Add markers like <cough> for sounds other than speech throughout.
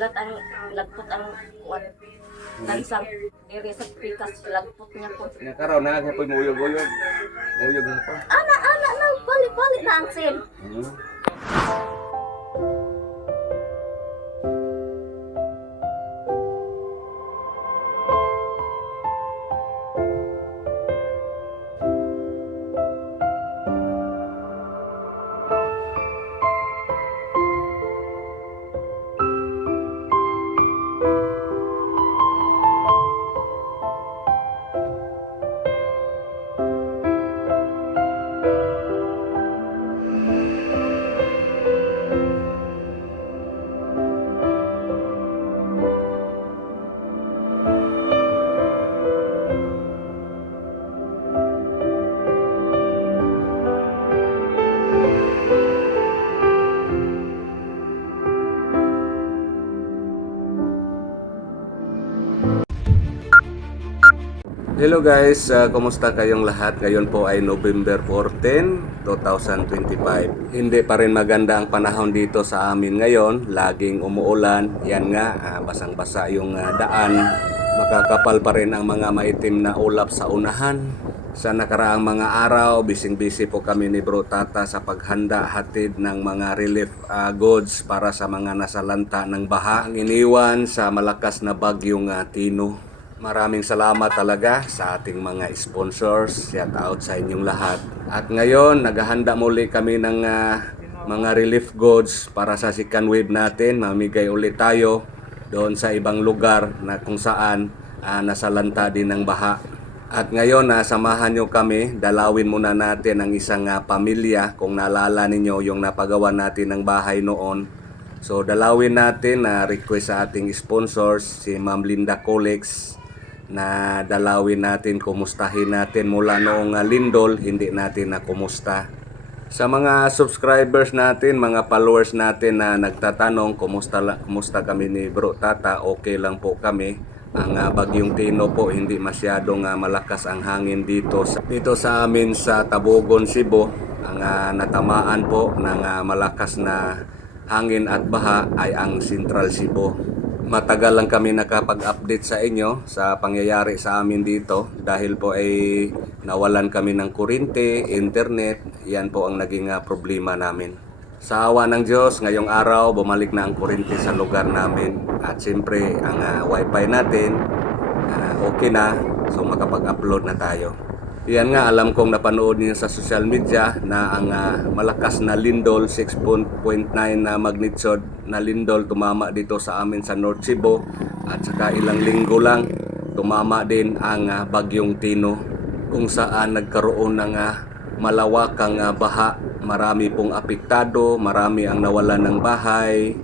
Nalat ang lagpot ang what tansang diri sa pikas lagpot niya po. Nakaraw na sa pag-uyog-uyog. Uyog na pa. Ana ana na bali-bali na ang sin. Hmm. Hello guys, uh, kumusta kayong lahat? Ngayon po ay November 14, 2025. Hindi pa rin maganda ang panahon dito sa amin ngayon. Laging umuulan. Yan nga, ah, basang-basa yung ah, daan. Makakapal pa rin ang mga maitim na ulap sa unahan. Sa nakaraang mga araw, bising-busy po kami ni Bro Tata sa paghanda hatid ng mga relief ah, goods para sa mga nasalanta ng baha. Ang iniwan sa malakas na bagyong ah, Tino. Maraming salamat talaga sa ating mga sponsors. Shout out sa inyong lahat. At ngayon, naghahanda muli kami ng ah, mga relief goods para sa second wave natin. Mamigay ulit tayo doon sa ibang lugar na kung saan ah, nasalanta din ng baha. At ngayon, na samahan nyo kami, dalawin muna natin ang isang ah, pamilya kung naalala ninyo yung napagawa natin ng bahay noon. So dalawin natin na request sa ating sponsors, si Ma'am Linda Colex na dalawin natin, kumustahin natin mula noong ah, lindol, hindi natin na kumusta. Sa mga subscribers natin, mga followers natin na nagtatanong kumusta, kumusta kami ni Bro Tata, okay lang po kami. Ang ah, bagyong Tino po, hindi masyadong ah, malakas ang hangin dito. Sa- Dito sa amin sa Tabogon, Cebu, ang ah, natamaan po ng ah, malakas na hangin at baha ay ang Central Cebu. Matagal lang kami nakapag-update sa inyo sa pangyayari sa amin dito dahil po ay nawalan kami ng kuryente, internet, yan po ang naging ah, problema namin. Sa awa ng Diyos, ngayong araw bumalik na ang kuryente sa lugar namin at siyempre ang ah, wifi natin ah, okay na so makapag-upload na tayo. Yan nga, alam kong napanood niyo sa social media na ang ah, malakas na lindol, 6.9 na magnitude na lindol tumama dito sa amin sa North Cebu at saka ilang linggo lang tumama din ang ah, bagyong Tino kung saan nagkaroon ng ah, malawakang ah, baha. Marami pong apektado, marami ang nawalan ng bahay,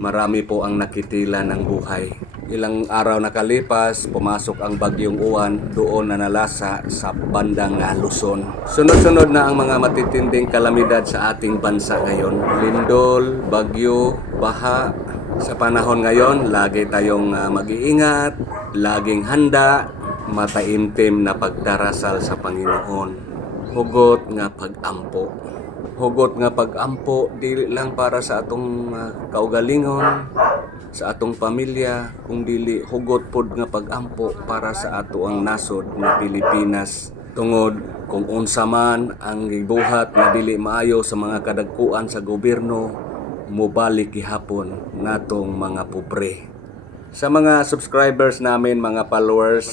marami po ang nakitila ng buhay. Ilang araw nakalipas, pumasok ang bagyong uwan doon na nalasa sa bandang Luzon. Sunod-sunod na ang mga matitinding kalamidad sa ating bansa ngayon. Lindol, bagyo, baha. Sa panahon ngayon, lagi tayong ah, mag-iingat, laging handa, mataimtim na pagdarasal sa Panginoon. Hugot nga pag-ampo hugot nga pag-ampo dili lang para sa atong ah, kaugalingon sa atong pamilya kung dili hugot pod nga pag-ampo para sa ato ang nasod nga Pilipinas tungod kung unsa man ang gibuhat nga dili maayo sa mga kadagkuan sa gobyerno mubalik gihapon natong mga pobre sa mga subscribers namin, mga followers,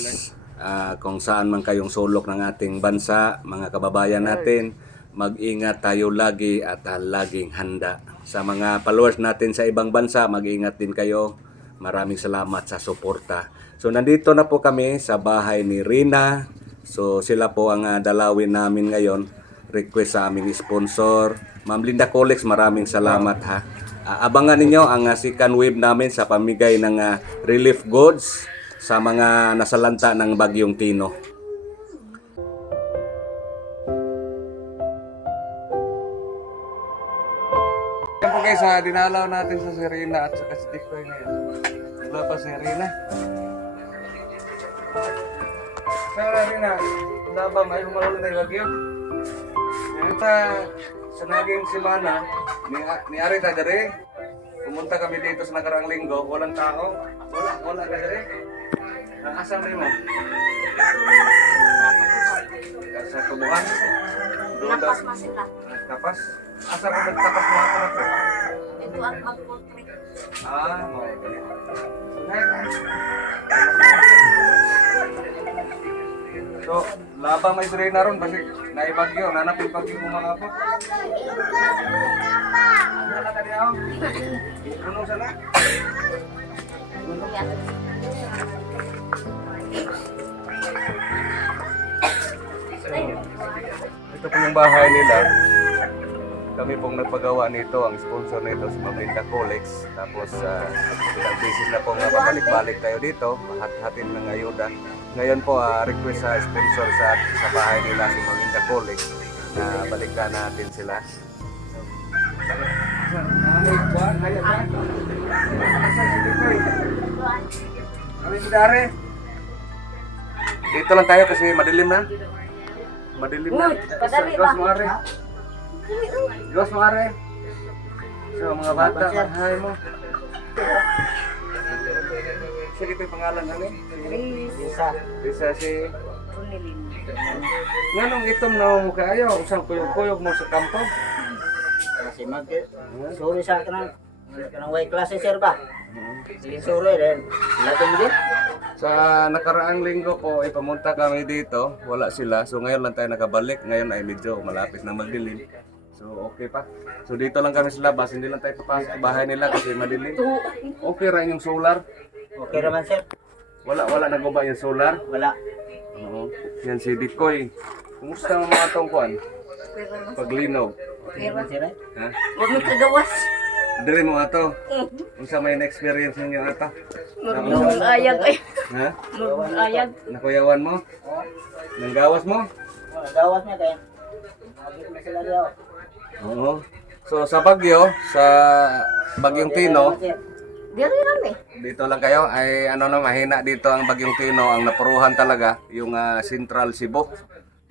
ah, kung saan man kayong sulok ng ating bansa, mga kababayan natin, mag-ingat tayo lagi at ah, laging handa. Sa mga followers natin sa ibang bansa, mag-ingat din kayo. Maraming salamat sa suporta. So nandito na po kami sa bahay ni Rina. So sila po ang ah, dalawin namin ngayon. Request sa aming sponsor. Ma'am Linda Colex, maraming salamat ha. Ah, abangan ninyo ang ah, second wave namin sa pamigay ng ah, relief goods sa mga nasalanta ng Bagyong Tino. Dinalaw natin sa Serena at saka si Tikoy ngayon. Wala pa Serena. Sa Serena, wala ba may humalala na bagyo? Ito, sa naging simana, ni, ni Ari ta dere, pumunta kami dito sa nakaraang linggo, walang tao. Wala, wala ka dire. Nakasama mo? Sa tubuhan. Napas na sila. Tapas? Asa ko nagtapas mo ako ako? Ito ang mag-portrait. Ah, mo. So, labang may sirena ron kasi naibagyo, nanapin pagyo mo mga po. Ano na kanya ako? Puno sana? Yan. Ito po yung bahay nila. Kami pong nagpagawa nito, ang sponsor nito si Mablinda Colex. Tapos uh, ilang beses na pong uh, pabalik-balik tayo dito, mahat-hatin ng ayuda. Ngayon po, ah, request sa sponsor sa, sa bahay nila si Mablinda Colex na balikan natin sila. Dito lang tayo kasi madilim na. Madilim na. Padali ba? mo are. Diyos mo are. So mga bata, bahay mo. Sige ko yung pangalan ano? Risa. Isa si... Runilin. Nganong itom na mo kayo? Usang kuyog-kuyog mo sa kampo? Kasi mag sorry sa kanang kanang way klase sir ba? Sige sorry din. Sila din. Sa nakaraang linggo po, ay pumunta kami dito. Wala sila. So ngayon lang tayo nakabalik. Ngayon ay medyo malapit na magdilim. So okay pa. So dito lang kami sa labas. Hindi lang tayo papasok sa bahay nila kasi madilim. Okay ra yung solar. Okay naman sir. Wala, wala naguba yung solar. Wala. Oo. Yan si Dikoy. Kumusta ang mga tongkuan? Pero Paglinog. Okay naman sir. eh. Ha? huwag mo kagawas. Dire mo ato. Unsa may na-experience ninyo ato? Mabung ayag ay. Ha? Mabung ayag. Nakuyawan mo? Nanggawas mo? Oh, Gawas niya sila diyo. Oo. So sa Bagyo, sa Bagyong Tino, Diri rami. dito lang kayo ay ano na mahina dito ang Bagyong Tino, ang napuruhan talaga yung ah, Central Cebu.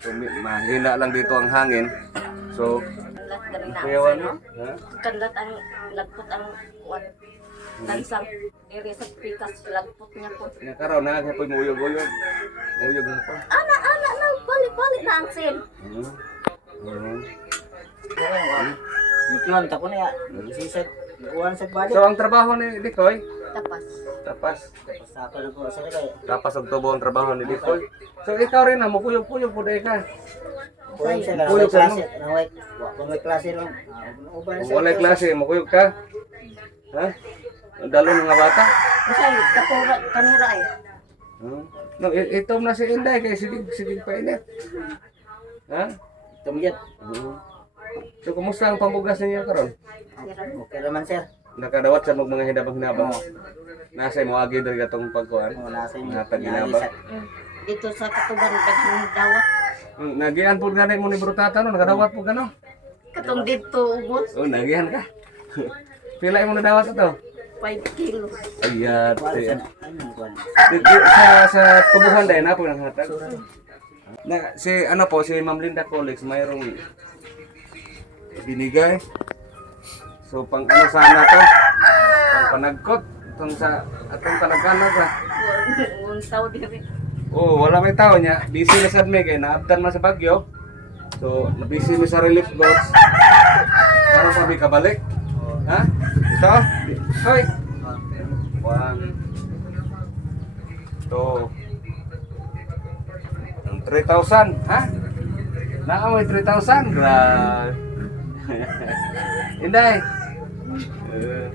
So mi- mahina lang dito ang hangin. So Kanlat na. kuyawan mo? Ha? Kanlat ang lagpot ang kuwan. Lansang diri sa pikas lagpot niya po. Ya karaw na kapoy mo uyog-uyog. Uyog mo pa. Ana ana na balik-balik na ang sin. Oo. Niklan ta ko na ya. Sisad. Kuwan sa balik. So ang trabaho ni Dikoy, Tapas. tapas Sa ako na sir kaya. tapas og tubo ang trabaho ni Dikoy. So ikaw rin na mo kuyog-kuyog pud ka. Kuwan siya kanang Kuya way klase. Kanang way. Wa ko may klase lang. Uban sa. Wala klase, mo kuyog ka. Ha? Dalo ng mga bata. Usay kapura kanira ay. Hmm? No, itom na si Inday kay sige sige pa init. Ha? Tumiyat. Oo. So kumusta ang pambugas ninyo karon? Okay naman sir. Nakadawat sa mga hinabang-hinabang. Nasa mo agi diri gatong pagkuan. Oh, nasa inyo. Mm. Dito sa katuban daghang dawat. Hmm, Nagian pud ganay mo ni brutata no, nakadawat pud gano. Katong dito ubos Oh, nagian ka. <laughs> Pila mo na dawat ito? 5 kilos. Kuwan ayat. sa. Sa tubuhan dahil na po ng hatag. Na si ano po si Ma'am Linda Colex mayroong binigay. So pang ano sana to? Pang panagkot itong sa atong panagkanag ha. Un taw Oh, wala may tao niya. Busy na sad may kay naabtan man sa bagyo. So, busy mi sa relief box. Para pa mi kabalik. Ha? Ito? Hoy. One. Two. Ang 3,000, ha? Naamoy 3,000. Grabe. <laughs> Inday. Eh,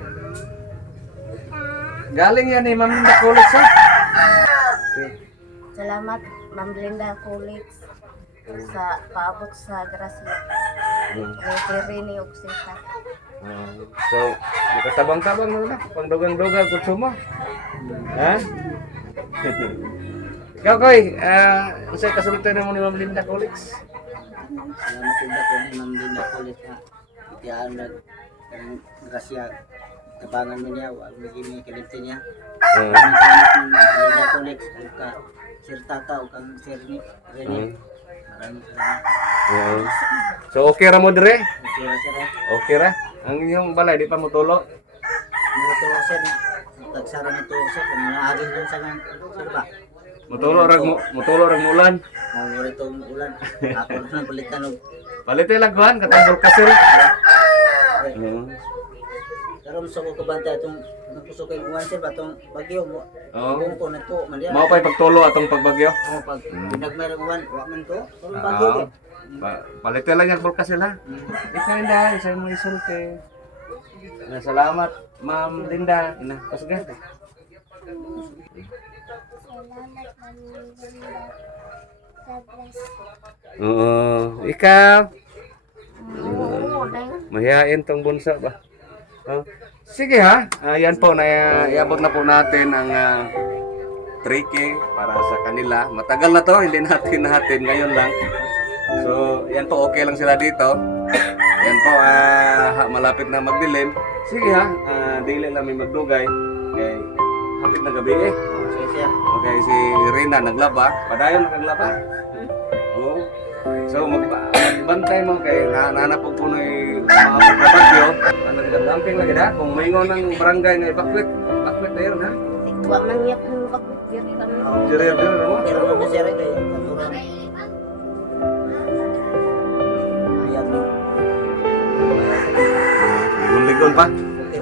galing yan ni Ma'am Linda Colex, ha? Salamat Ma'am Linda Colix sa paabot sa grasya. Retire ni Oksita. Ah, so, nakatabang-tabang mo na. Pangdugang-dugang konsumo. Ha? <laughs> Ikaw, Koy, ah, uh, usay kasultan mo ni Ma'am Linda Colix. Salamat din ako ni Ma'am Linda Kulit na itiyaan na kanang grasya tabangan mo niya wag mo gimi kalimti niya Uh, salamat ni Ma'am Linda Kulit ug ka Sir Tata ug kang Sir ni Rene maraming salamat So, okay ra mo dire? okay ra sir eh. Okay ra? Ang inyong balay, di pa mo tulo? tuwa sir na tagsara na tuwa sir kung naagin lang sa nga sir ba Mutulo rag mo, mutulo rag mulan. mawala itong ulan ako na nang palitan og Palite lagwan katambol kasil. eh, Oo. Pero gusto ko kabanta itong napuso kay uwan sir ba itong bagyo mo Oo. kung ko na to man diya Mao pa'y pagtulo atong pagbagyo. oh pag pinagmay ng uwan wa man to pero bagyo Oo. eh. Pa, palite lang yung bulkasil ha. Mm. Ikaw Linda, isa mo isulti. Na salamat, Ma'am Linda. Ina, pasga. Salamat, Mami Linda. Sa. Oo, ikaw. Dahil Mahihain tong bunso ba? Oh. Sige ha. Yan po na iabot na po natin ang ah, 3K para sa kanila. Matagal na to, hindi natin natin ngayon lang. So, yan po okay lang sila dito. Yan po ah, ha- malapit na magdilim. Sige ha. Ah, dili may magdugay. Okay. Hapit na gabi eh. Oh, Okay, si Rina naglaba. Padayon naglaba. Oo. So mag magbantay mo kay nanana po po ng mga bagyo. Ano nagdamping lagi da kung maingon ng barangay nga evacuate. Evacuate dayon ha. wa man niya kung bakit diri kami. Dire dire mo. pero mo sir kay katuran Ligon-ligon pa.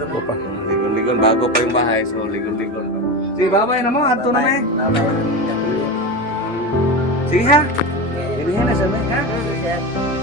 mo pa. Ligon-ligon bago pa yung bahay so ligon-ligon. Sige, babay na mo. Adto na may. Bye-bye. Sige ha. Inihin na sa may ha. Sir.